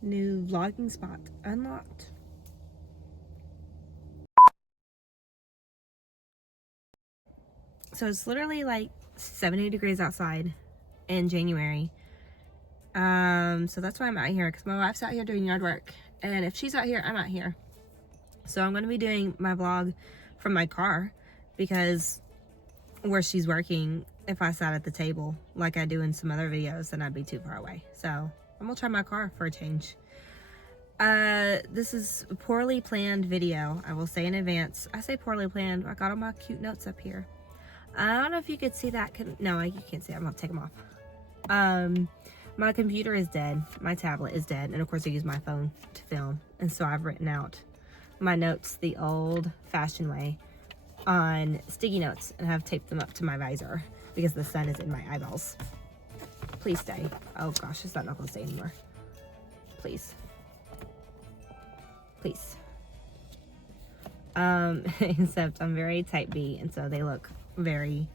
New vlogging spot unlocked. So it's literally like 70 degrees outside in January. So that's why I'm out here, because my wife's out here doing yard work. And if she's out here, I'm out here. So I'm going to be doing my vlog from my car, because where she's working, if I sat at the table like I do in some other videos, then I'd be too far away. So I'm gonna try my car for a change. This is a poorly planned video, I will say in advance. I say poorly planned. I got all my cute notes up here. I don't know if you could see that. No, you can't see it. I'm gonna take them off. My computer is dead. My tablet is dead. And of course I use my phone to film. And so I've written out my notes the old fashioned way on sticky notes and have taped them up to my visor because the sun is in my eyeballs. Please stay. Oh gosh, it's not gonna stay anymore. Please. Please. Except I'm very type B, and so they look very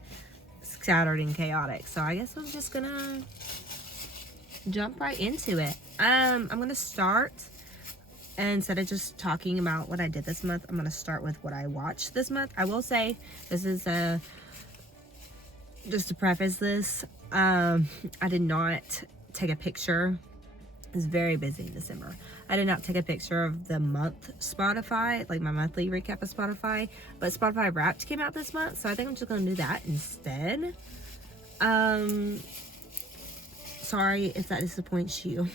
scattered and chaotic. So I guess I'm just gonna jump right into it. I'm gonna start, and instead of just talking about what I did this month, I'm gonna start with what I watched this month. I will say, this is just to preface this, I did not take a picture. It was very busy in December. I did not take a picture of the month Spotify, like my monthly recap of Spotify, but Spotify Wrapped came out this month, so I think I'm just gonna do that instead. Sorry if that disappoints you.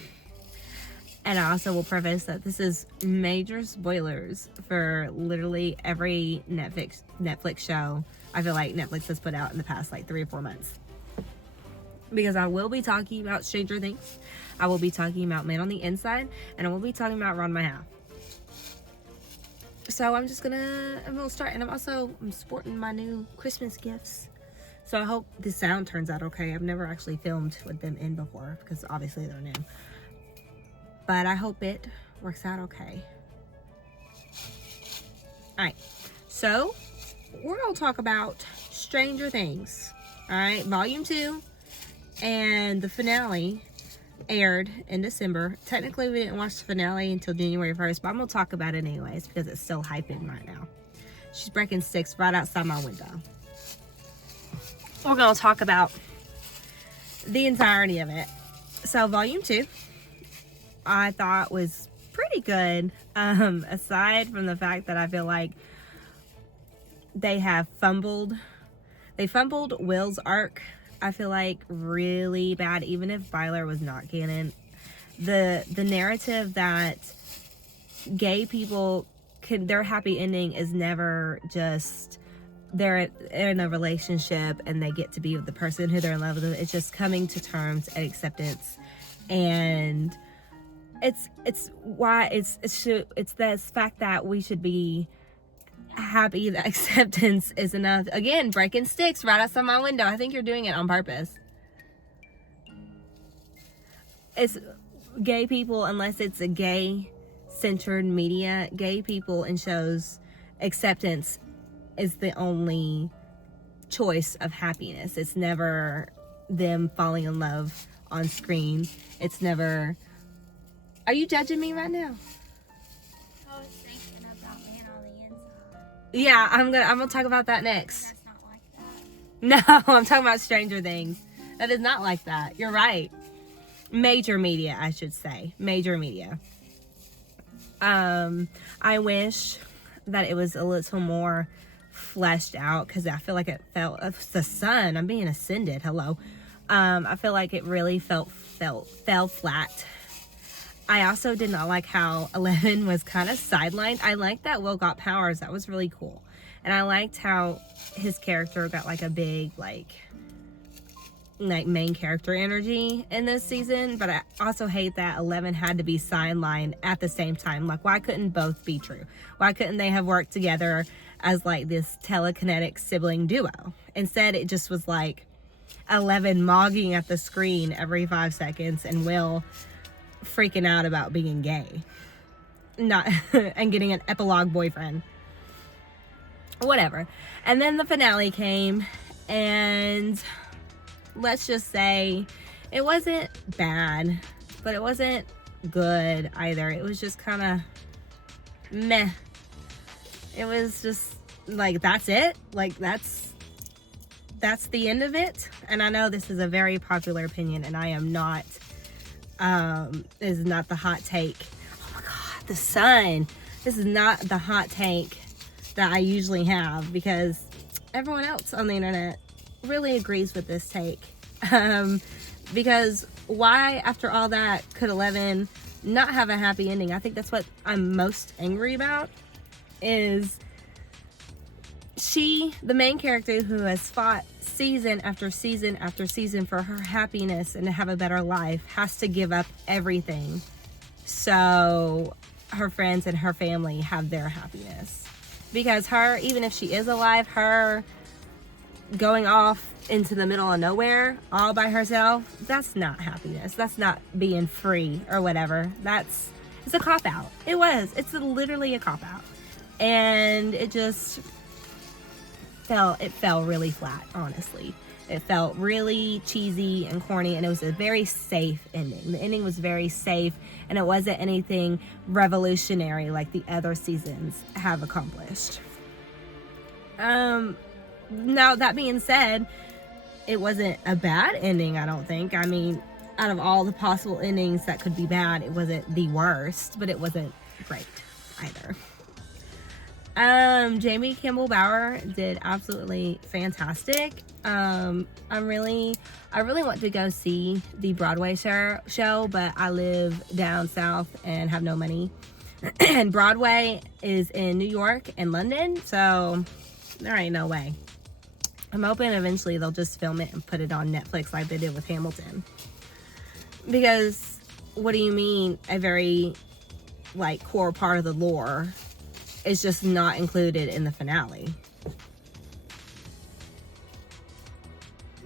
And I also will preface that this is major spoilers for literally every Netflix show I feel like Netflix has put out in the past like 3 or 4 months. Because I will be talking about Stranger Things, I will be talking about Man on the Inside, and I will be talking about Ron My Half. So I'm gonna start, and I'm sporting my new Christmas gifts. So I hope the sound turns out okay. I've never actually filmed with them in before, because obviously they're new. But I hope it works out okay. Alright, so we're gonna talk about Stranger Things. Alright, volume 2. And the finale aired in December. Technically, we didn't watch the finale until January 1st, but I'm going to talk about it anyways because it's still hyping right now. She's breaking sticks right outside my window. We're going to talk about the entirety of it. So, Volume 2, I thought was pretty good. Aside from the fact that I feel like they fumbled Will's arc. I feel like really bad, even if Byler was not canon. The narrative that gay people their happy ending is never just they're in a relationship and they get to be with the person who they're in love with. It's just coming to terms and acceptance, and it's this fact that we should be happy that acceptance is enough. Again, breaking sticks right outside my window. I think you're doing it on purpose. It's gay people, unless it's a gay centered media, gay people in shows, acceptance is the only choice of happiness. It's never them falling in love on screen. It's never... Are you judging me right now? Yeah, I'm gonna talk about that next. That's not like No, that. I'm talking about Stranger Things. That is not like that. You're right. Major media, I should say. Major media. I wish that it was a little more fleshed out, because I feel like it felt... It's the sun. I'm being ascended. Hello. I feel like it really fell flat. I also did not like how 11 was kind of sidelined. I liked that Will got powers. That was really cool. And I liked how his character got like a big like main character energy in this season. But I also hate that 11 had to be sidelined at the same time. Like, why couldn't both be true? Why couldn't they have worked together as like this telekinetic sibling duo? Instead, it just was like 11 mogging at the screen every 5 seconds and Will freaking out about being gay and getting an epilogue boyfriend, whatever. And then the finale came, and let's just say it wasn't bad, but it wasn't good either. It was just kind of meh. It was just like, that's it. Like, that's the end of it. And I know this is a very popular opinion, and I am not, this is not the hot take. Oh my God, the sun. This is not the hot take that I usually have, because everyone else on the internet really agrees with this take. Because why, after all that, could 11 not have a happy ending? I think that's what I'm most angry about, is she, the main character who has fought season after season after season for her happiness and to have a better life, has to give up everything so her friends and her family have their happiness. Because her, even if she is alive, her going off into the middle of nowhere all by herself, that's not happiness. That's not being free or whatever. It's a cop-out. It's literally a cop-out. And it just fell really flat, honestly. It felt really cheesy and corny, and it was a very safe ending. The ending was very safe, and it wasn't anything revolutionary like the other seasons have accomplished. Now, that being said, it wasn't a bad ending, I don't think. I mean, out of all the possible endings that could be bad, it wasn't the worst, but it wasn't great either. Jamie Campbell Bower did absolutely fantastic. I really want to go see the Broadway show, but I live down south and have no money. And Broadway is in New York and London, so there ain't no way. I'm hoping eventually they'll just film it and put it on Netflix like they did with Hamilton. Because what do you mean a very, like, core part of the lore is just not included in the finale?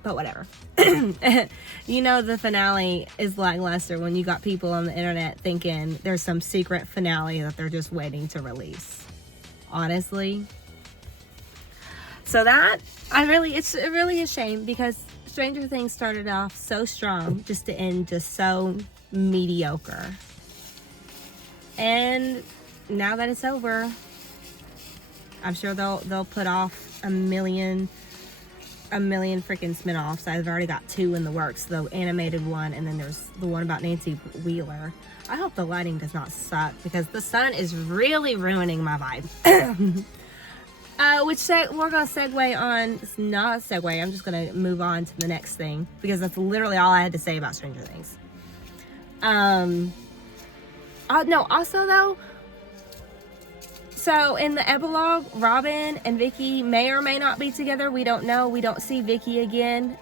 But whatever. You know, the finale is lackluster when you got people on the internet thinking there's some secret finale that they're just waiting to release. Honestly. So that, it's really a shame, because Stranger Things started off so strong just to end just so mediocre. And now that it's over, I'm sure they'll put off a million freaking spin-offs. I've already got 2 in the works, the animated one, and then there's the one about Nancy Wheeler. I hope the lighting does not suck, because the sun is really ruining my vibe. We're gonna segue on. It's not a segue. I'm just gonna move on to the next thing, because that's literally all I had to say about Stranger Things. No, also though, so in the epilogue, Robin and Vicky may or may not be together. We don't know. We don't see Vicky again.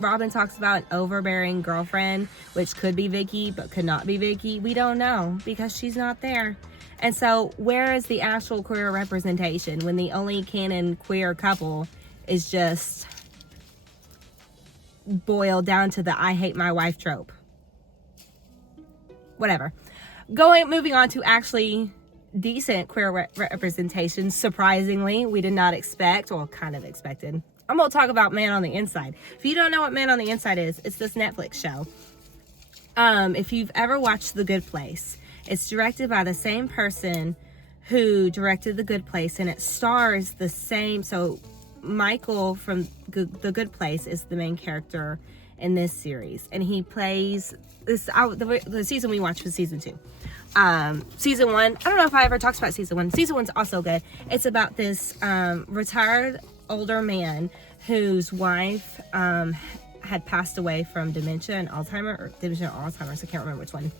Robin talks about an overbearing girlfriend, which could be Vicky, but could not be Vicky. We don't know, because she's not there. And so where is the actual queer representation when the only canon queer couple is just boiled down to the I hate my wife trope? Whatever. Moving on to actually decent queer representation. Surprisingly, we did not expect, or kind of expected. I'm going to talk about Man on the Inside. If you don't know what Man on the Inside is, it's this Netflix show. If you've ever watched The Good Place, it's directed by the same person who directed The Good Place, and it stars the same. So Michael from The Good Place is the main character in this series, and he plays this. The season we watched was season 2. Season 1, I don't know if I ever talked about season 1. Season 1's also good. It's about this retired older man whose wife had passed away from dementia and Alzheimer's. I can't remember which one.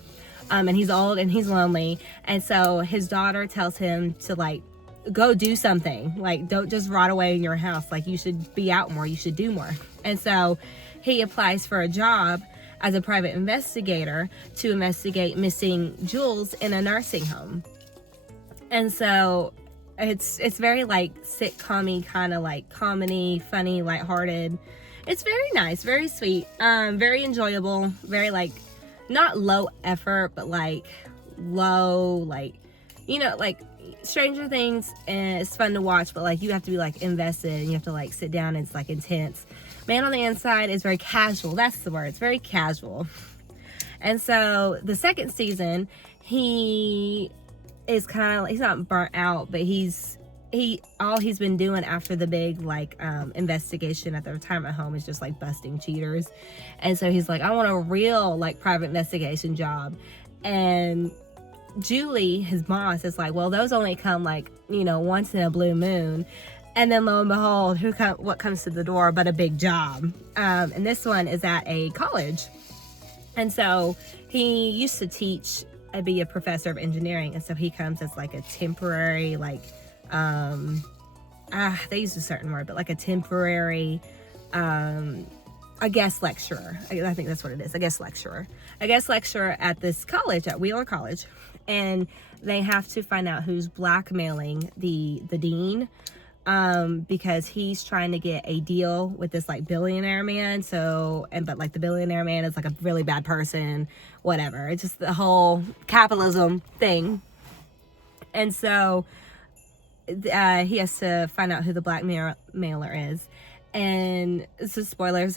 And he's old and he's lonely, and so his daughter tells him to, like, go do something. Like, don't just rot away in your house. Like, you should be out more. You should do more. And so he applies for a job as a private investigator to investigate missing jewels in a nursing home. And so it's very, like, sitcom-y, kind of like comedy, funny, lighthearted. It's very nice, very sweet, very enjoyable, very, like, not low effort, but like low, like, you know, like Stranger Things is fun to watch, but like you have to be like invested and you have to like sit down, and it's like intense. Man on the Inside is very casual. That's the word. It's very casual. And so the second season, he is kind of, he's not burnt out, but all he's been doing after the big like investigation at the retirement home is just like busting cheaters. And so he's like, I want a real like private investigation job. And Julie, his boss, is like, well, those only come like, you know, once in a blue moon. And then lo and behold, what comes to the door but a big job. And this one is at a college. And so he used to teach and be a professor of engineering. And so he comes as like a temporary, like, they use a certain word, but like a temporary, a guest lecturer. I think that's what it is, a guest lecturer at this college, at Wheeler College. And they have to find out who's blackmailing the dean, because he's trying to get a deal with this like billionaire man. But like the billionaire man is like a really bad person, whatever. It's just the whole capitalism thing. And so he has to find out who the blackmailer is. And this is spoilers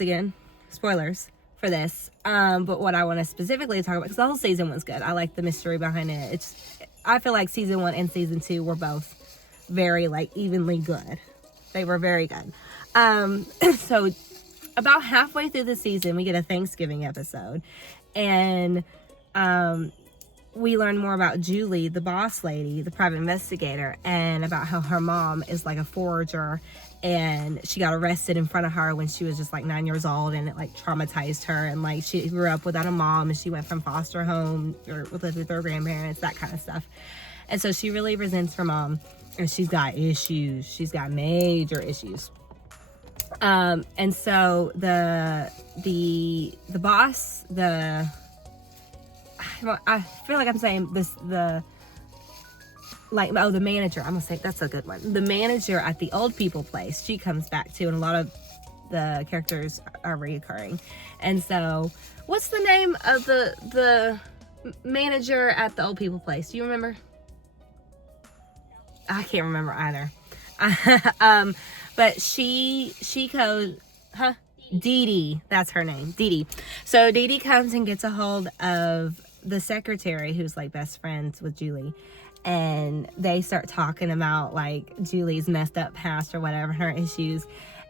for this. But what I want to specifically talk about, because the whole season was good. I like the mystery behind it. I feel like season 1 and season 2 were both very like evenly good. They were very good. So about halfway through the season, we get a Thanksgiving episode, and we learn more about Julie, the boss lady, the private investigator, and about how her mom is like a forager, and she got arrested in front of her when she was just like 9 years old, and it like traumatized her, and like she grew up without a mom, and she went from foster home or lived with her grandparents, that kind of stuff. And so she really resents her mom, and she's got issues. She's got major issues. And so the boss, I feel like I'm saying this, the manager, I'm gonna say that's a good one. The manager at the old people place, she comes back too, and a lot of the characters are reoccurring. And so what's the name of the manager at the old people place? Do you remember? I can't remember either. But she goes, Dee Dee, that's her name, Dee Dee. So Dee Dee comes and gets a hold of the secretary, who's like best friends with Julie, and they start talking about like Julie's messed up past or whatever, her issues.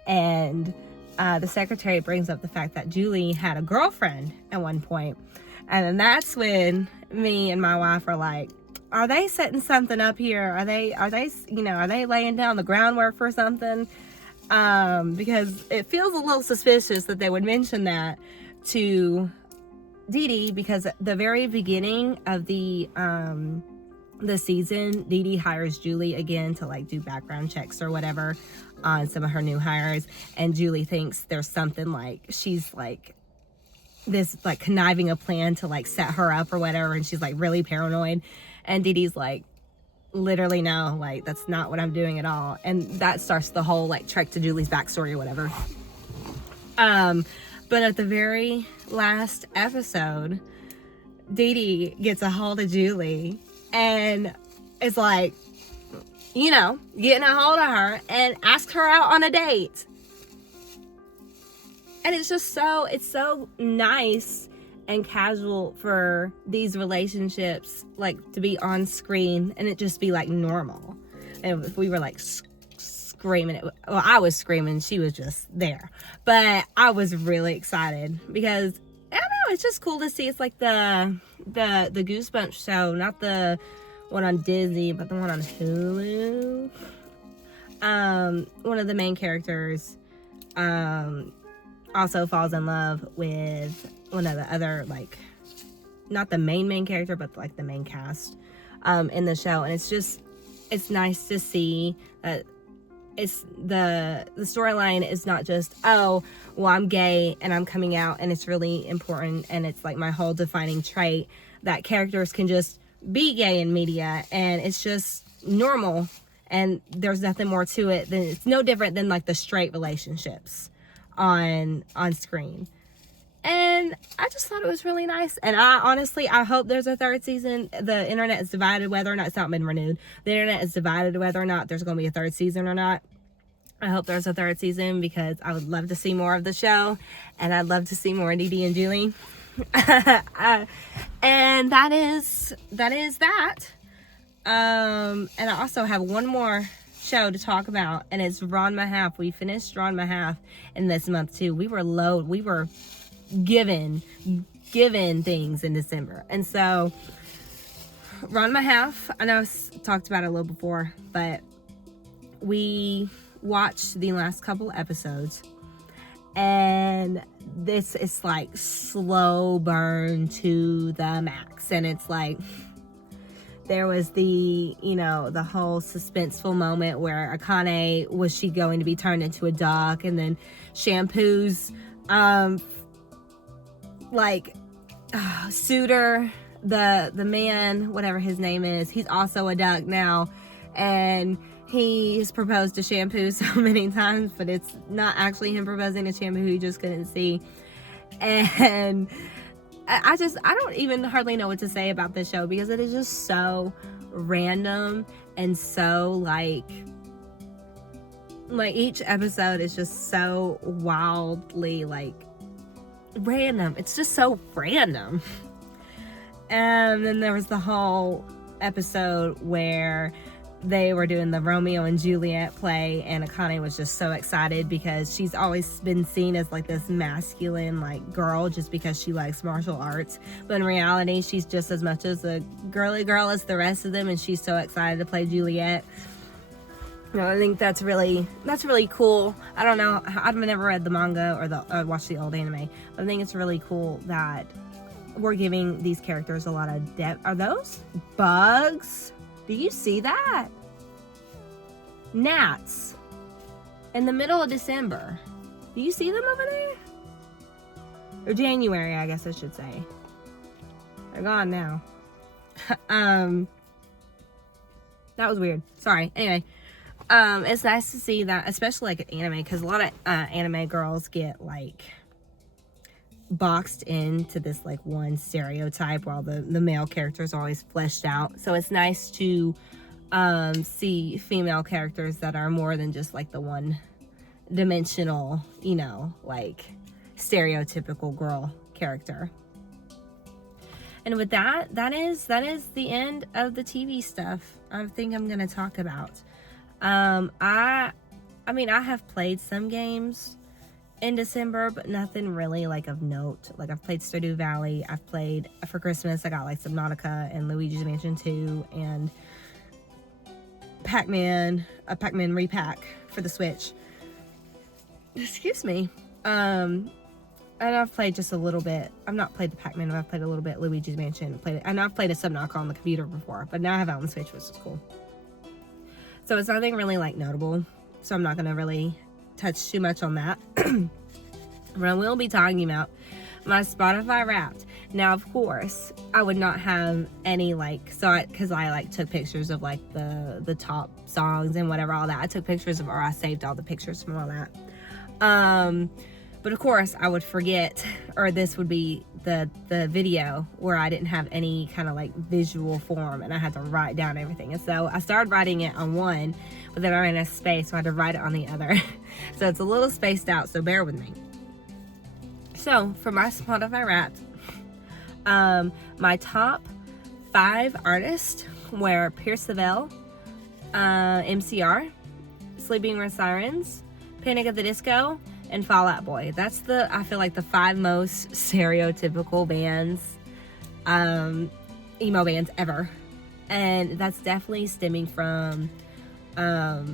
And the secretary brings up the fact that Julie had a girlfriend at one point. And then that's when me and my wife are like, are they setting something up here? Are they laying down the groundwork for something? Because it feels a little suspicious that they would mention that to Dee Dee, because at the very beginning of the season, Dee Dee hires Julie again to like do background checks or whatever on some of her new hires, and Julie thinks there's something, like she's like this like conniving a plan to like set her up or whatever, and she's like really paranoid. And Dee Dee's like, literally no, like that's not what I'm doing at all. And that starts the whole like trek to Julie's backstory or whatever. But at the very last episode, Dee Dee gets a hold of Julie and is like, getting a hold of her and asks her out on a date. And it's so nice and casual for these relationships like to be on screen and it just be like normal. And if we were like screaming, I was screaming, she was just there, but I was really excited because I don't know, it's just cool to see. It's like the Goosebumps show, not the one on Disney, but the one on Hulu. One of the main characters also falls in love with one of the other, like, not the main character, but like the main cast in the show. And it's nice to see that it's the storyline is not just, oh, well, I'm gay and I'm coming out and it's really important and it's like my whole defining trait, that characters can just be gay in media and it's just normal and there's nothing more to it. Than it's no different than like the straight relationships on screen. And I just thought it was really nice. And I hope there's a third season. The internet is divided whether or not, it's not been renewed. The internet is divided whether or not there's going to be a third season or not. I hope there's a third season because I would love to see more of the show. And I'd love to see more Dee Dee and Julie. And that is that. And I also have one more show to talk about, and it's Ranma Half. We finished Ranma Half in this month too. We were given things in December, and so Ranma Half, I know I've talked about it a little before, but we watched the last couple episodes, and this is like slow burn to the max. And it's like, there was the whole suspenseful moment where Akane, was she going to be turned into a duck? And then Shampoo's suitor, the man, whatever his name is, he's also a duck now, and he has proposed to Shampoo so many times, but it's not actually him proposing to Shampoo, he just couldn't see. And I don't even hardly know what to say about this show, because it is just so random and so like each episode is just so wildly like random. It's just so random. And then there was the whole episode where they were doing the Romeo and Juliet play, and Akane was just so excited because she's always been seen as like this masculine like girl just because she likes martial arts, but in reality she's just as much as a girly girl as the rest of them, and she's so excited to play Juliet. I think that's really cool. I don't know, I've never read the manga or watched the old anime, but I think it's really cool that we're giving these characters a lot of depth. Are those bugs? Do you see that? Gnats. In the middle of December. Do you see them over there? Or January, I guess I should say. They're gone now. That was weird. Sorry. Anyway. It's nice to see that, especially like an anime, because a lot of anime girls get like boxed into this like one stereotype while the male character is always fleshed out. So it's nice to see female characters that are more than just like the one dimensional, like stereotypical girl character. And with that is the end of the TV stuff I think I'm gonna talk about. I have played some games in December, but nothing really like of note. Like I've played Stardew Valley. I've played, for Christmas I got like Subnautica and Luigi's Mansion 2 and Pac-Man, a Pac-Man repack for the Switch. Excuse me. And I've played just a little bit. I've not played the Pac-Man, but I've played a little bit Luigi's Mansion. And I've played a Subnautica on the computer before, but now I have it on the Switch, which is cool. So it's nothing really like notable. So I'm not gonna really touch too much on that. But I will be talking about my Spotify Wrapped. Now, of course, I would not have any because I like took pictures of like the top songs and whatever, all that. I took pictures of, or I saved all the pictures from all that. But of course I would forget, or this would be the video where I didn't have any kind of like visual form and I had to write down everything. And so I started writing it on one, but then I ran out of space, so I had to write it on the other. So it's a little spaced out, so bear with me. So for my Spotify Wrapped, my top 5 artists were Pierce the Veil, MCR, Sleeping with Sirens, Panic at the Disco, and Fall Out Boy. That's I feel like the 5 most stereotypical bands, emo bands ever. And that's definitely stemming from how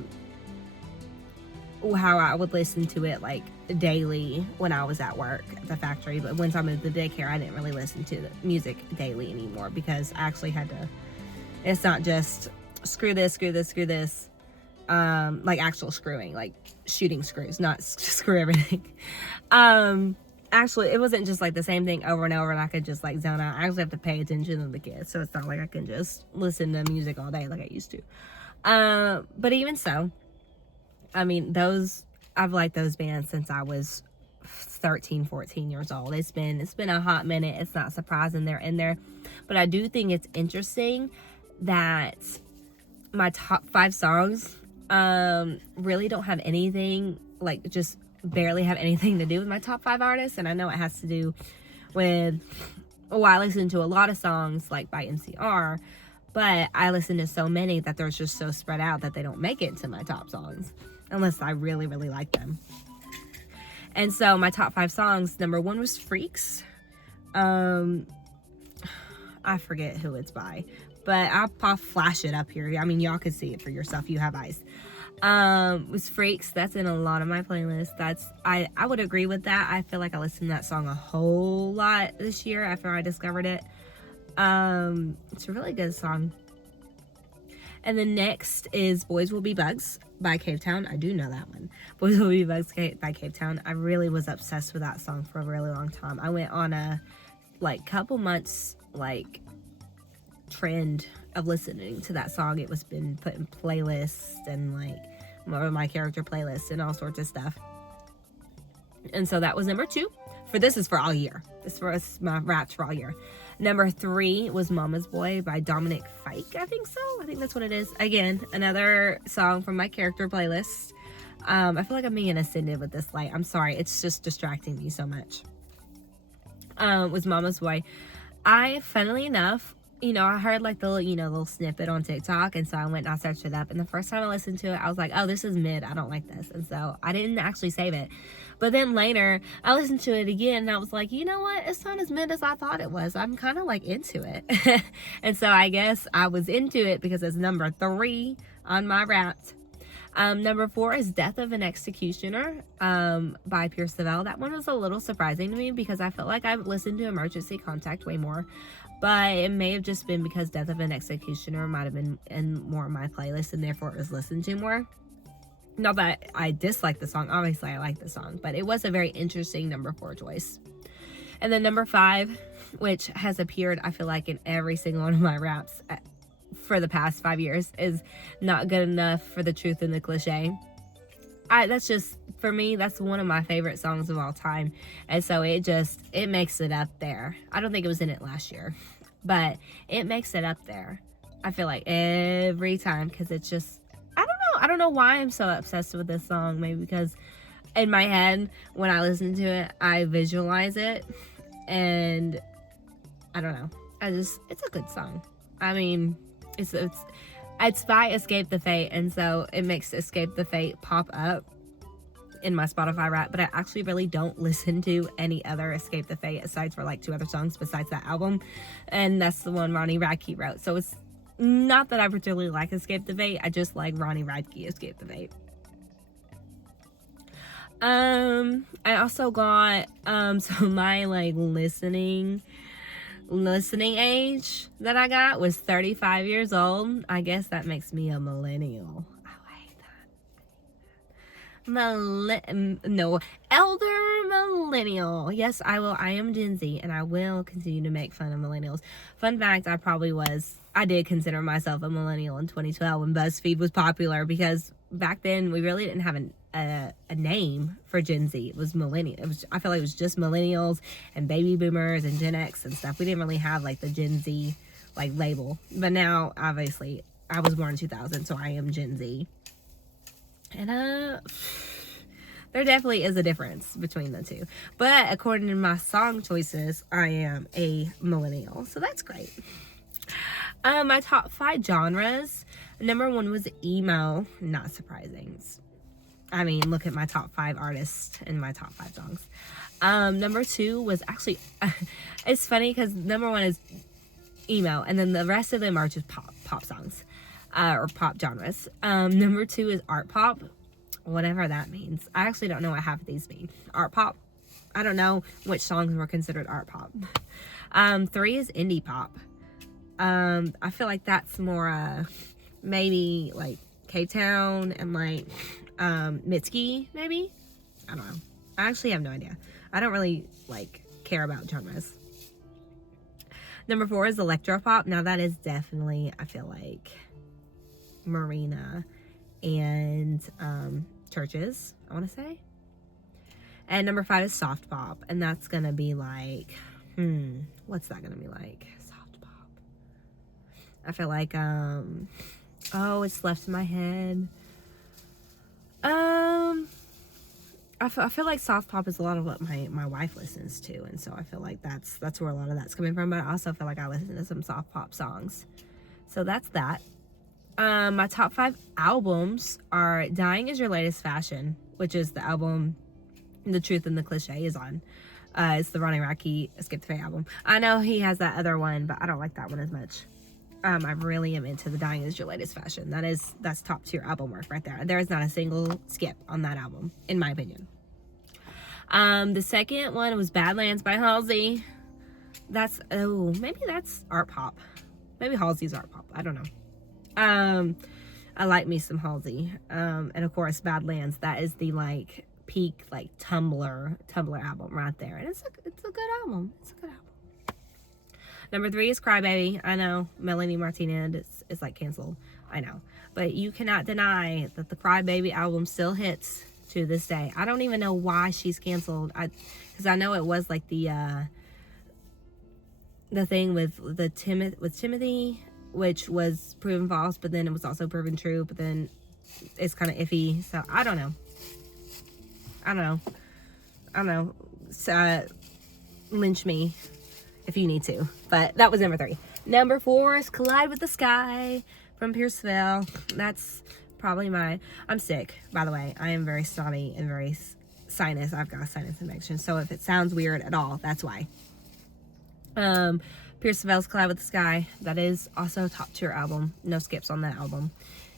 I would listen to it like daily when I was at work at the factory. But once I moved to daycare, I didn't really listen to the music daily anymore, because I actually had to, it's not just screw this, like actual screwing, like shooting screws, not screw everything. Actually, it wasn't just like the same thing over and over and I could just like zone out. I actually have to pay attention to the kids, so it's not like I can just listen to music all day like I used to. But even so, I mean, I've liked those bands since I was 13, 14 years old. It's been a hot minute. It's not surprising they're in there, but I do think it's interesting that my top 5 songs really don't have anything, like just barely have anything to do with my top 5 artists. And I know it has to do with, well, I listen to a lot of songs like by MCR, but I listen to so many that they're just so spread out that they don't make it to my top songs unless I really, really like them. And so my top 5 songs, number 1 was Freaks. I forget who it's by, but I'll flash it up here. I mean, y'all can see it for yourself. You have eyes. Was Freaks. That's in a lot of my playlists. I would agree with that. I feel like I listened to that song a whole lot this year after I discovered it. It's a really good song. And then next is Boys Will Be Bugs by Cave Town. I do know that one. Boys Will Be Bugs by Cave Town. I really was obsessed with that song for a really long time. I went on a couple months trend of listening to that song. It was been put in playlists and my character playlists and all sorts of stuff. And so that was number 2. This is for all year. This was my raps for all year. Number 3 was Mama's Boy by Dominic Fike. I think so. I think that's what it is. Again, another song from my character playlist. I feel like I'm being ascended with this light. I'm sorry. It's just distracting me so much. Was Mama's Boy. Funnily enough, I heard the little snippet on TikTok, and so I went and I searched it up, and the first time I listened to it, I was like, oh, this is mid, I don't like this, and so I didn't actually save it. But then later, I listened to it again, and I was like, you know what, it's not as mid as I thought it was. I'm kind of into it. And so I guess I was into it because it's number 3 on my Wrapped. Number 4 is Death of an Executioner by Pierce the Veil. That one was a little surprising to me because I felt like I've listened to Emergency Contact way more. But it may have just been because Death of an Executioner might have been in more of my playlist and therefore it was listened to more. Not that I dislike the song. Obviously, I like the song. But it was a very interesting number 4 choice. And then number 5, which has appeared, I feel like, in every single one of my raps for the past 5 years, is Not Good Enough for the Truth and the Cliche. That's just, for me, that's one of my favorite songs of all time. And so it makes it up there. I don't think it was in it last year, but it makes it up there. I feel like every time, because it's just, I don't know why I'm so obsessed with this song. Maybe because in my head, when I listen to it, I visualize it, and I don't know. It's a good song. I mean, it's by Escape the Fate, and so it makes Escape the Fate pop up in my Spotify rap, but I actually really don't listen to any other Escape the Fate aside for 2 other songs besides that album, and that's the one Ronnie Radke wrote. So it's not that I particularly like Escape the Fate, I just like Ronnie Radke Escape the Fate. I also got so my listening age that I got was 35 years old. I guess that makes me a millennial. Oh, I hate that. No, elder millennial. Yes, I will. I am Gen Z, and I will continue to make fun of millennials. Fun fact, I did consider myself a millennial in 2012 when BuzzFeed was popular, because back then we really didn't have a name for Gen Z. It was millennial. I feel like it was just millennials and baby boomers and Gen X and stuff. We didn't really have the Gen Z label. But now, obviously, I was born in 2000, so I am Gen Z. And there definitely is a difference between the two. But according to my song choices, I am a millennial. So that's great. My top 5 genres. Number 1 was emo. Not surprising. I mean, look at my top 5 artists and my top 5 songs. Number 2 was actually, it's funny because number 1 is emo, and then the rest of them are just pop songs, or pop genres. Number 2 is art pop, whatever that means. I actually don't know what half of these mean. Art pop. I don't know which songs were considered art pop. 3 is indie pop. I feel like that's more, maybe Cape Town and Mitski, maybe. I don't know. I actually have no idea. I don't really care about genres. Number 4 is electropop. Now that is definitely, I feel like, Marina and Churches, I want to say. And number 5 is soft pop, and that's gonna be what's that gonna be like? Soft pop. I feel like it's left in my head. I feel like soft pop is a lot of what my wife listens to, and so I feel like that's where a lot of that's coming from. But I also feel like I listen to some soft pop songs, so that's that. My top 5 albums are "Dying Is Your Latest Fashion," which is the album "The Truth and the Cliche" is on. It's the Ronnie Radke Escape the Fate album. I know he has that other one, but I don't like that one as much. I really am into the "Dying Is Your Latest Fashion." That's top tier album work right there. There is not a single skip on that album, in my opinion. The second one was "Badlands" by Halsey. Maybe that's art pop. Maybe Halsey's art pop. I don't know. I like me some Halsey. And of course, "Badlands." That is the like peak like Tumblr album right there, and it's a good album. It's a good album. Number 3 is "Crybaby." I know Melanie Martinez is like canceled. I know, but you cannot deny that the "Crybaby" album still hits to this day. I don't even know why she's canceled. Because I know it was like the thing with Timothy, which was proven false, but then it was also proven true. But then it's kind of iffy. So I don't know. So, lynch me if you need to. But that was number 3. Number 4 is "Collide with the Sky" from Pierceville. That's probably I'm sick, by the way. I am very snotty and very sinus. I've got a sinus infection. So if it sounds weird at all, that's why. Pierceville's "Collide with the Sky." That is also a top tier album. No skips on that album.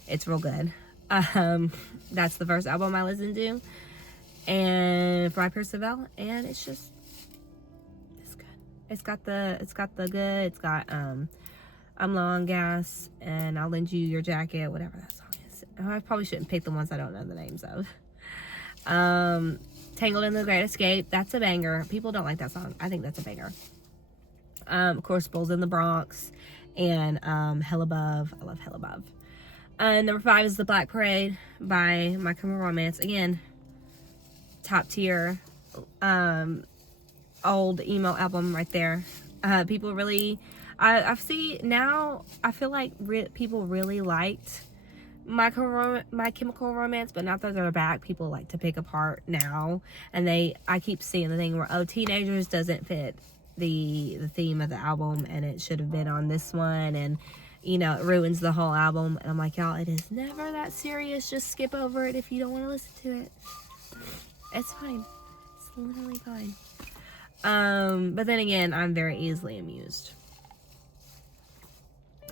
It's real good. That's the first album I listened to. And by Pierceville, and it's good. It's got the good. It's got "I'm Low on Gas" and "I'll Lend You Your Jacket," whatever that song is. I probably shouldn't pick the ones I don't know the names of. "Tangled in the Great Escape." That's a banger. People don't like that song. I think that's a banger. Of course, "Bulls in the Bronx" and "Hell Above." I love "Hell Above." Number 5 is "The Black Parade" by My Chemical Romance. Again, top tier old emo album right there. People really, I've seen now, I feel like people really liked My Chemical Romance, but now that they're back, people like to pick apart now, and I keep seeing the thing where, "Teenagers" doesn't fit the theme of the album, and it should have been on this one, and it ruins the whole album. And I'm like, y'all, it is never that serious. Just skip over it if you don't want to listen to it. It's fine. It's literally fine. But then again, I'm very easily amused.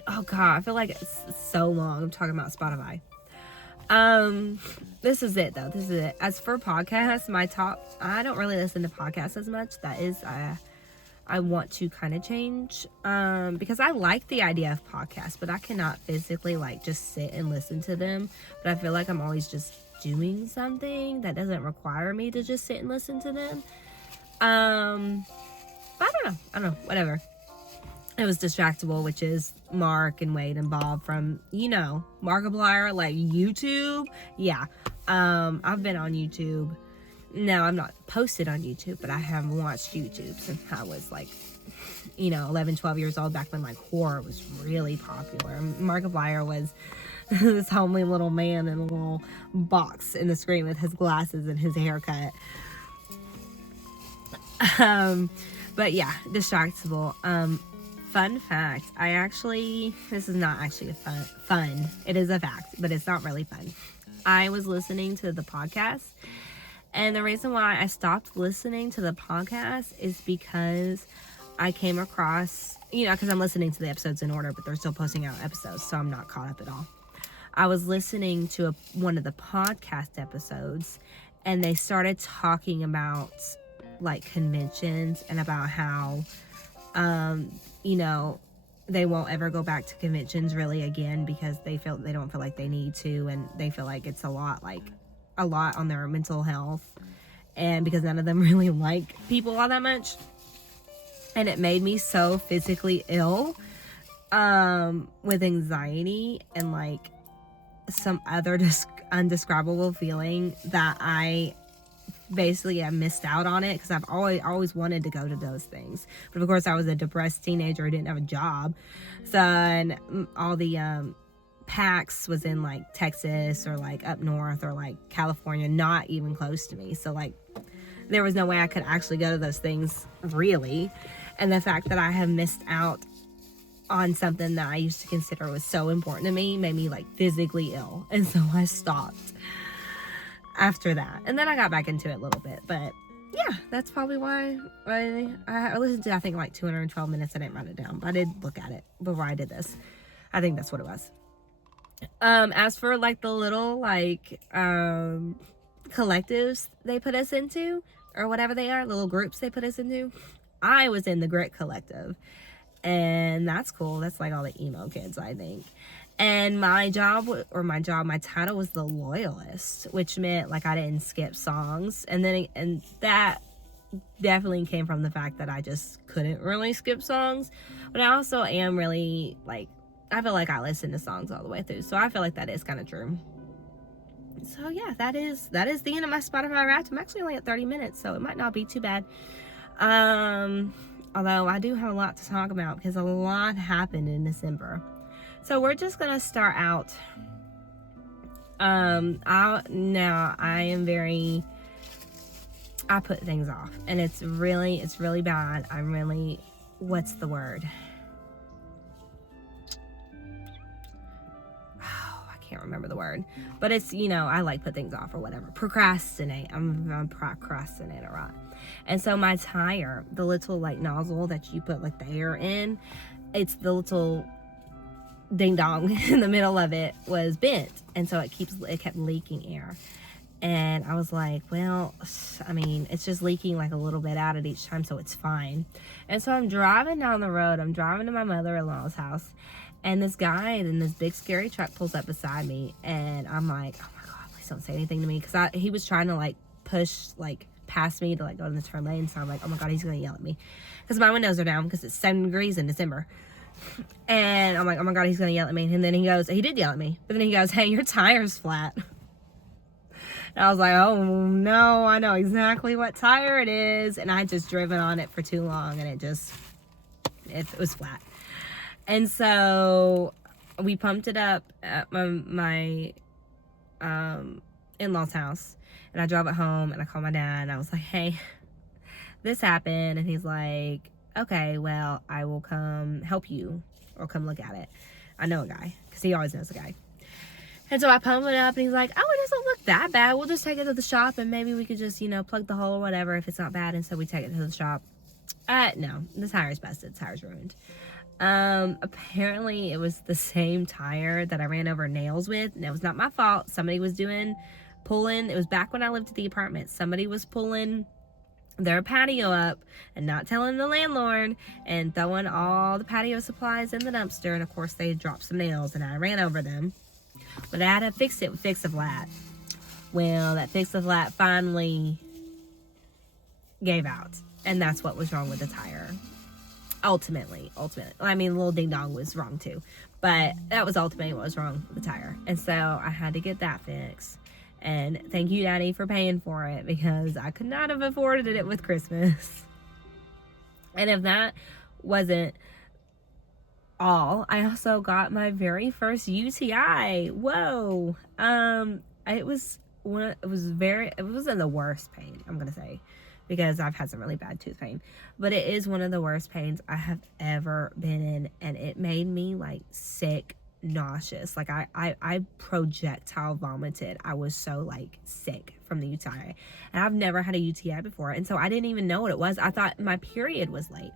Oh God, I feel like it's so long. I'm talking about Spotify. This is it though. This is it. As for podcasts, I don't really listen to podcasts as much. That is, I want to kind of change, because I like the idea of podcasts, but I cannot physically like just sit and listen to them. But I feel like I'm always just doing something that doesn't require me to just sit and listen to them. But I don't know, whatever. It was Distractable, which is Mark and Wade and Bob from, Markiplier, like YouTube. Yeah. I've been on YouTube. No, I'm not posted on YouTube, but I have watched YouTube since I was like, 11, 12 years old, back when like horror was really popular. Markiplier was this homely little man in a little box in the screen with his glasses and his haircut. But yeah, Distractable. Fun fact, this is not actually a fun. It is a fact, but it's not really fun. I was listening to the podcast, and the reason why I stopped listening to the podcast is because I came across, because I'm listening to the episodes in order, but they're still posting out episodes, so I'm not caught up at all. I was listening to one of the podcast episodes, and they started talking about like conventions and about how, they won't ever go back to conventions really again because they don't feel like they need to, and they feel like it's a lot on their mental health, and because none of them really like people all that much. And it made me so physically ill, with anxiety and like some other undescribable feeling that I missed out on it, because I've always wanted to go to those things, but of course I was a depressed teenager who didn't have a job, so, and all the PAX was in like Texas or like up north or like California, not even close to me. So like there was no way I could actually go to those things really. And the fact that I have missed out on something that I used to consider was so important to me made me like physically ill. And so I stopped after that. And then I got back into it a little bit. But yeah, that's probably why I listened to, I think, like 212 minutes. I didn't write it down, but I did look at it before I did this. I think that's what it was. As for like the little like collectives they put us into, or whatever they are, little groups they put us into, I was in the Grit Collective, and that's cool. That's like all the emo kids, I think. And my title was the loyalist, which meant like I didn't skip songs. And that definitely came from the fact that I just couldn't really skip songs. But I also am really like, I feel like I listen to songs all the way through. So I feel like that is kind of true. So yeah, that is the end of my Spotify Wrapped. I'm actually only at 30 minutes, so it might not be too bad. Although I do have a lot to talk about because a lot happened in December. So we're just gonna start out. I put things off, and it's really bad. What's the word? Can't remember the word, but it's, I like put things off or whatever. Procrastinate. I'm a procrastinator, right? And so my tire, the little like nozzle that you put like the air in, it's the little ding dong in the middle of it was bent, and so it kept leaking air. And I was like, well, I mean, it's just leaking like a little bit out at each time, so it's fine. And so I'm driving down the road. I'm driving to my mother-in-law's house. And this guy in this big scary truck pulls up beside me, and I'm like, oh my God, please don't say anything to me. Because he was trying to like push like past me to like go in the turn lane. So I'm like, oh my God, he's going to yell at me. Because my windows are down because it's 7 degrees in December. And I'm like, oh my God, he's going to yell at me. And then he did yell at me. But then he goes, hey, your tire's flat. And I was like, oh no, I know exactly what tire it is. And I had just driven on it for too long, and it was flat. And so we pumped it up at my in-laws house, and I drove it home, and I called my dad, and I was like, hey, this happened. And he's like, okay, well, I will come help you or come look at it. I know a guy, because he always knows a guy. And so I pumped it up, and he's like, oh, it doesn't look that bad. We'll just take it to the shop, and maybe we could just, plug the hole or whatever if it's not bad. And so we take it to the shop. No, the tire's busted. The tire's ruined. Apparently it was the same tire that I ran over nails with, and it was not my fault. Somebody was pulling. It was back when I lived at the apartment. Somebody was pulling their patio up and not telling the landlord, and throwing all the patio supplies in the dumpster. And of course they dropped some nails, and I ran over them. But I had to fix it with Fix-A-Flat. Well, that Fix-A-Flat finally gave out, and that's what was wrong with the tire. Ultimately, I mean, little ding dong was wrong too, but that was ultimately what was wrong with the tire. And so I had to get that fixed. And thank you, Daddy, for paying for it, because I could not have afforded it with Christmas. And if that wasn't all, I also got my very first UTI. Whoa. It was in the worst pain, I'm gonna say, because I've had some really bad tooth pain, but it is one of the worst pains I have ever been in, and it made me like sick, nauseous. Like I projectile vomited. I was so like sick from the UTI, and I've never had a UTI before, and so I didn't even know what it was. I thought my period was late,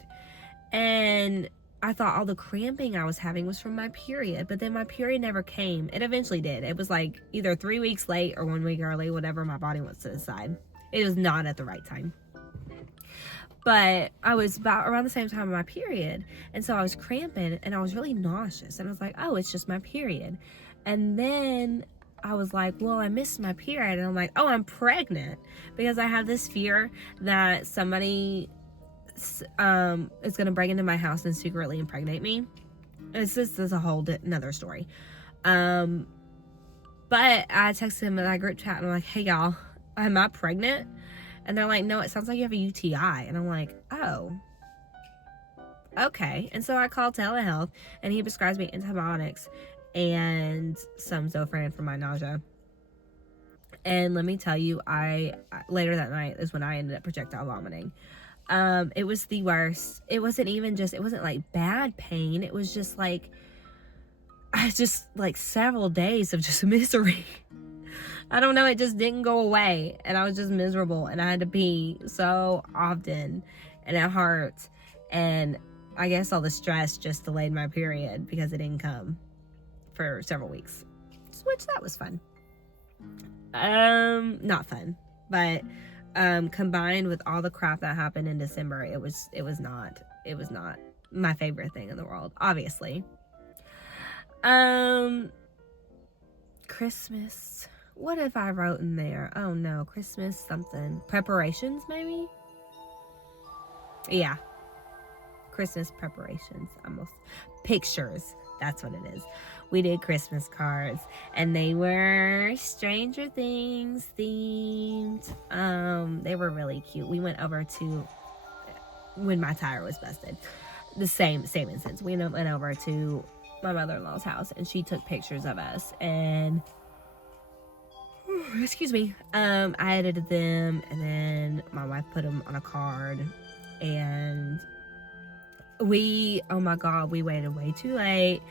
and I thought all the cramping I was having was from my period, but then my period never came. It eventually did. It was like either 3 weeks late or 1 week early, whatever my body wants to decide. It was not at the right time. But I was about around the same time of my period, and so I was cramping, and I was really nauseous, and I was like, oh, it's just my period. And then I was like, well, I missed my period, and I'm like, oh, I'm pregnant, because I have this fear that somebody is gonna break into my house and secretly impregnate me. This is a whole another story. But I texted him in that group chat, and I'm like, hey y'all, am I pregnant? And they're like, no, it sounds like you have a UTI. And I'm like, oh, okay. And so I called telehealth, and he prescribes me antibiotics, and some Zofran for my nausea. And let me tell you, later that night is when I ended up projectile vomiting. It was the worst. It wasn't like bad pain. It was just like, several days of just misery. I don't know, it just didn't go away, and I was just miserable, and I had to pee so often, and it hurt, and I guess all the stress just delayed my period because it didn't come for several weeks, which that was fun. Not fun, but combined with all the crap that happened in December, it was not my favorite thing in the world, obviously. Christmas. What if I wrote in there? Oh no, Christmas something. Preparations, maybe? Yeah. Christmas preparations. Almost. Pictures. That's what it is. We did Christmas cards, and they were Stranger Things themed. They were really cute. We went over to when my tire was busted. The same instance. We went over to my mother-in-law's house, and she took pictures of us, and excuse me, I edited them, and then my wife put them on a card, and oh my god, we waited way too late,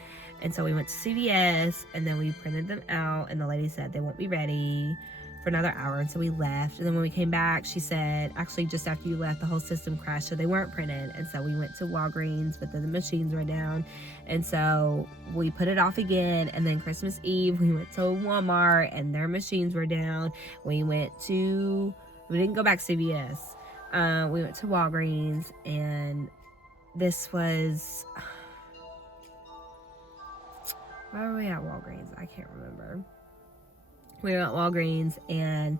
and so we went to CVS, and then we printed them out, and the lady said they won't be ready for another hour, and so we left. And then when we came back, she said, actually, just after you left, the whole system crashed, so they weren't printed. And so we went to Walgreens, but then the machines were down, and so we put it off again. And then Christmas Eve, we went to Walmart, and their machines were down. We didn't go back to CVS. We went to Walgreens, and this was, why were we at Walgreens? I can't remember. We were at Walgreens, and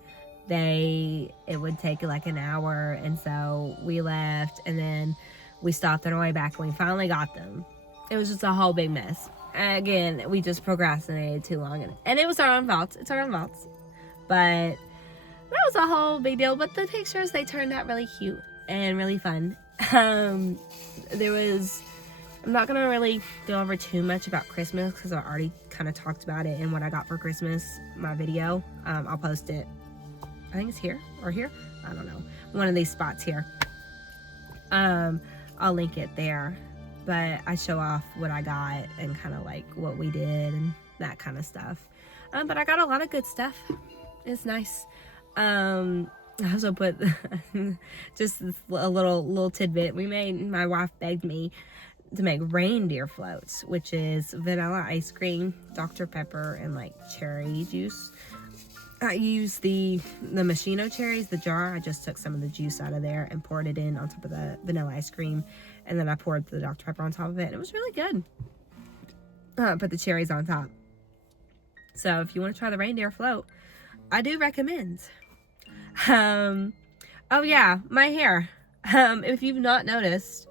it would take like an hour, and so we left, and then we stopped on our way back, and we finally got them. It was just a whole big mess. Again, we just procrastinated too long, and it was our own fault. It's our own fault. But that was a whole big deal. But the pictures, they turned out really cute and really fun. I'm not going to really go over too much about Christmas because I already kind of talked about it in what I got for Christmas, my video. I'll post it. I think it's here or here. I don't know. One of these spots here. I'll link it there. But I show off what I got and kind of like what we did and that kind of stuff. But I got a lot of good stuff. It's nice. I also put just a little tidbit. My wife begged me to make reindeer floats, which is vanilla ice cream, Dr. Pepper, and like cherry juice. I used the machino cherries, the jar. I just took some of the juice out of there and poured it in on top of the vanilla ice cream, and then I poured the Dr. Pepper on top of it, and it was really good. Put the cherries on top. So if you want to try the reindeer float, I do recommend. Oh yeah, my hair. If you've not noticed,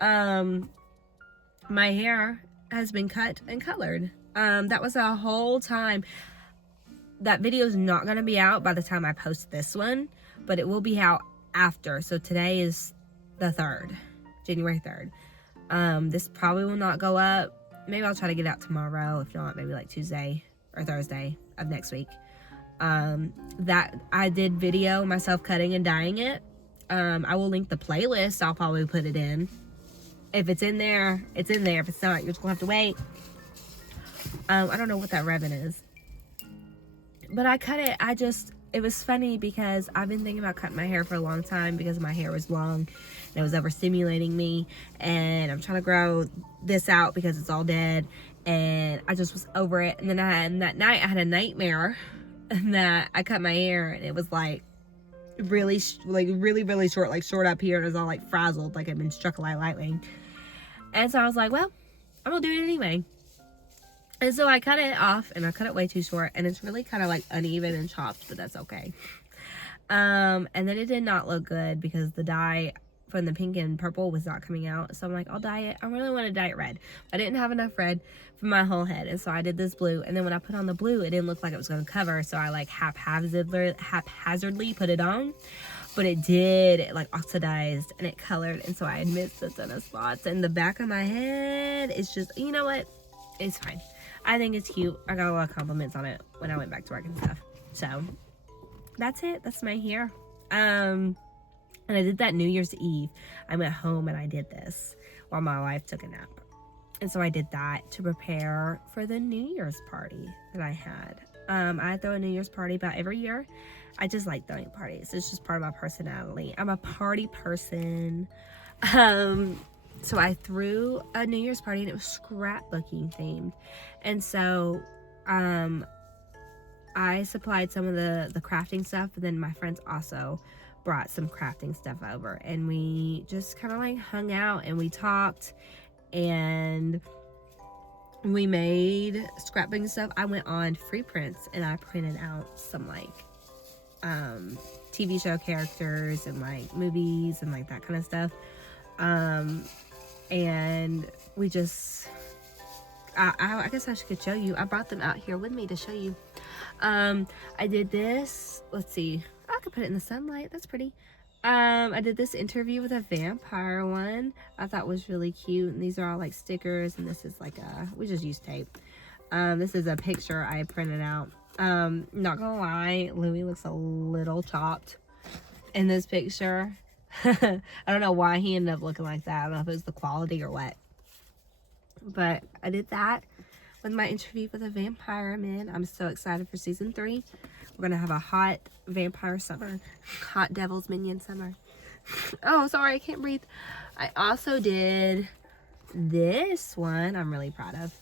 my hair has been cut and colored. That was a whole time. That video is not going to be out by the time I post this one, but it will be out after. So today is the 3rd, January 3rd. This probably will not go up. Maybe I'll try to get it out tomorrow. If not, maybe like Tuesday or Thursday of next week. That I did video myself cutting and dyeing it. I will link the playlist. I'll probably put it in. If it's in there, it's in there. If it's not, you're just gonna have to wait. I don't know what that ribbon is, but I cut it. It was funny because I've been thinking about cutting my hair for a long time because my hair was long and it was overstimulating me, and I'm trying to grow this out because it's all dead, and I just was over it. And then that night I had a nightmare that I cut my hair, and it was like really short, like short up here, and it was all like frazzled, like I'd been struck by lightning. And so I was like, well, I'm gonna do it anyway. And so I cut it off, and I cut it way too short, and it's really kind of like uneven and chopped, but that's okay. And then it did not look good because the dye from the pink and purple was not coming out. So I'm like, I'll dye it. I really want to dye it red. I didn't have enough red for my whole head, and so I did this blue. And then when I put on the blue, it didn't look like it was going to cover, so I like haphazardly put it on. But it did, it like oxidized and it colored, and so I had missed a ton of spots. And the back of my head is just, you know what? It's fine. I think it's cute. I got a lot of compliments on it when I went back to work and stuff. So that's it. That's my hair. And I did that New Year's Eve. I went home and I did this while my wife took a nap. And so I did that to prepare for the New Year's party that I had. I throw a New Year's party about every year. I just like throwing parties. It's just part of my personality. I'm a party person. So I threw a New Year's party and it was scrapbooking themed. And so I supplied some of the crafting stuff, but then my friends also brought some crafting stuff over, and we just kind of like hung out and we talked and we made scrapbooking stuff. I went on Free Prints and I printed out some like TV show characters and like movies and like that kind of stuff. And we just I guess I could show you. I brought them out here with me to show you. I did this. Let's see. I could put it in the sunlight. That's pretty. I did this interview with a vampire one. I thought was really cute. And these are all like stickers. And this is like we just used tape. This is a picture I printed out. Not gonna lie, Louis looks a little chopped in this picture. I don't know why he ended up looking like that. I don't know if it was the quality or what. But I did that with my interview with a vampire man. I'm so excited for season 3. We're gonna have a hot vampire summer, hot devil's minion summer. Oh, sorry, I can't breathe. I also did this one I'm really proud of.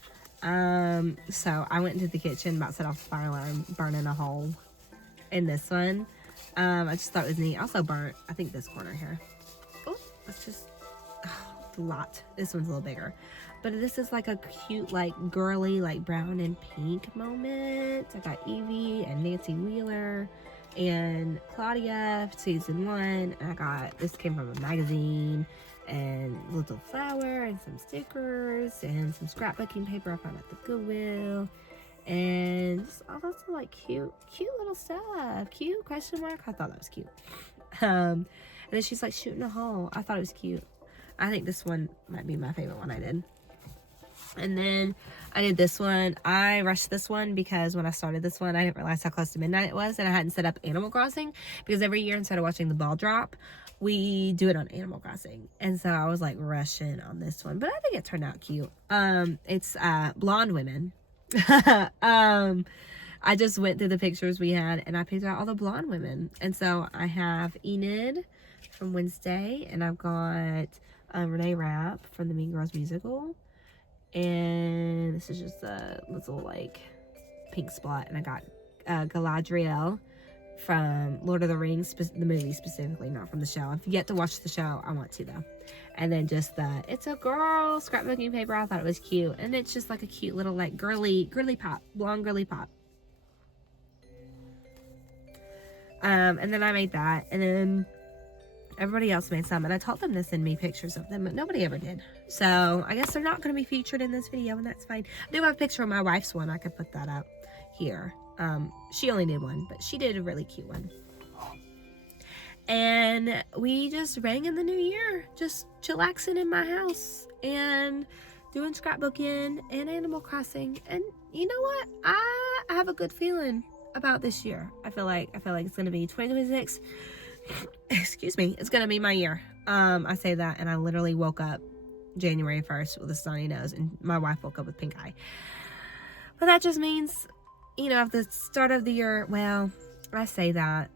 So I went into the kitchen, about to set off the fire alarm, burning a hole in this one. I just thought it was neat. Also burnt, I think, this corner here. Oh, it's just a lot. This one's a little bigger. But this is like a cute, like girly, like brown and pink moment. I got Evie and Nancy Wheeler and Claudia season 1. And I got, this came from a magazine, and a little flower and some stickers and some scrapbooking paper I found at the Goodwill. And just all those like cute little stuff. Cute question mark. I thought that was cute. And then she's like shooting a hole. I thought it was cute. I think this one might be my favorite one I did. And then I did this one. I rushed this one because when I started this one, I didn't realize how close to midnight it was, and I hadn't set up Animal Crossing, because every year instead of watching the ball drop, we do it on Animal Crossing. And so I was like rushing on this one, but I think it turned out cute. It's blonde women. I just went through the pictures we had and I picked out all the blonde women. And so I have Enid from Wednesday, and I've got Renee Rapp from the Mean Girls musical. And this is just a little like pink spot. And I got Galadriel from Lord of the Rings, the movie specifically, not from the show. I've yet to watch the show. I want to though. And then just the It's a Girl scrapbooking paper. I thought it was cute. And it's just like a cute little like girly pop, blonde girly pop. And then I made that, and then everybody else made some, and I told them to send me pictures of them, but nobody ever did. So I guess they're not going to be featured in this video, and that's fine. I do have a picture of my wife's one. I could put that up here. She only did one, but she did a really cute one. And we just rang in the new year, just chillaxing in my house and doing scrapbooking and Animal Crossing. And you know what? I have a good feeling about this year. I feel like it's gonna be 2026. Excuse me, it's gonna be my year. I say that, and I literally woke up January 1st with a snotty nose, and my wife woke up with pink eye. But that just means, you know, at the start of the year, well, I say that,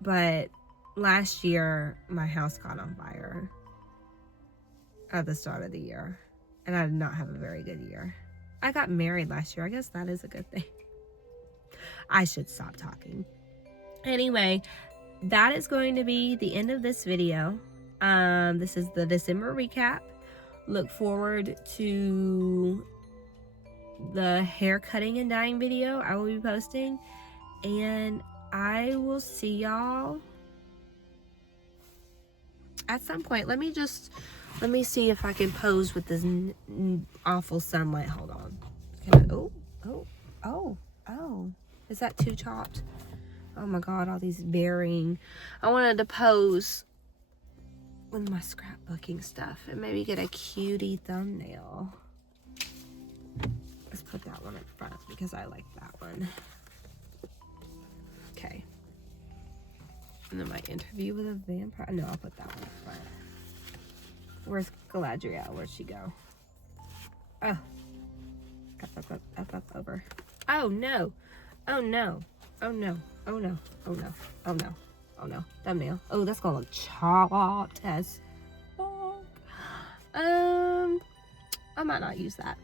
but last year my house caught on fire at the start of the year, and I did not have a very good year. I got married last year. I guess that is a good thing. I should stop talking. Anyway, that is going to be the end of this video. This is the December recap. Look forward to the hair cutting and dyeing video I will be posting, and I will see y'all at some point. Let me see if I can pose with this awful sunlight. Hold on. Oh, is that too chopped? Oh my god, all these bearing. I wanted to pose with my scrapbooking stuff and maybe get a cutie thumbnail. Let's put put that one up front because I like that one. Okay. And then my interview with a vampire. No, I'll put that one up front. Where's Galadriel? Where'd she go? Oh. Up, over. Oh no. Oh no. Oh no. Oh no. Oh no. Oh no. Oh no. Thumbnail. Oh, that's gonna look chopped as fuck. I might not use that.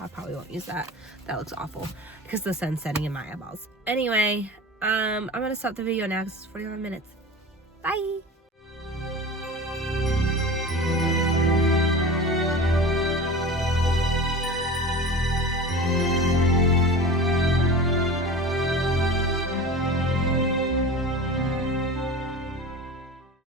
I probably won't use that. That looks awful because the sun's setting in my eyeballs. Anyway, I'm gonna stop the video now because it's 45 minutes. Bye.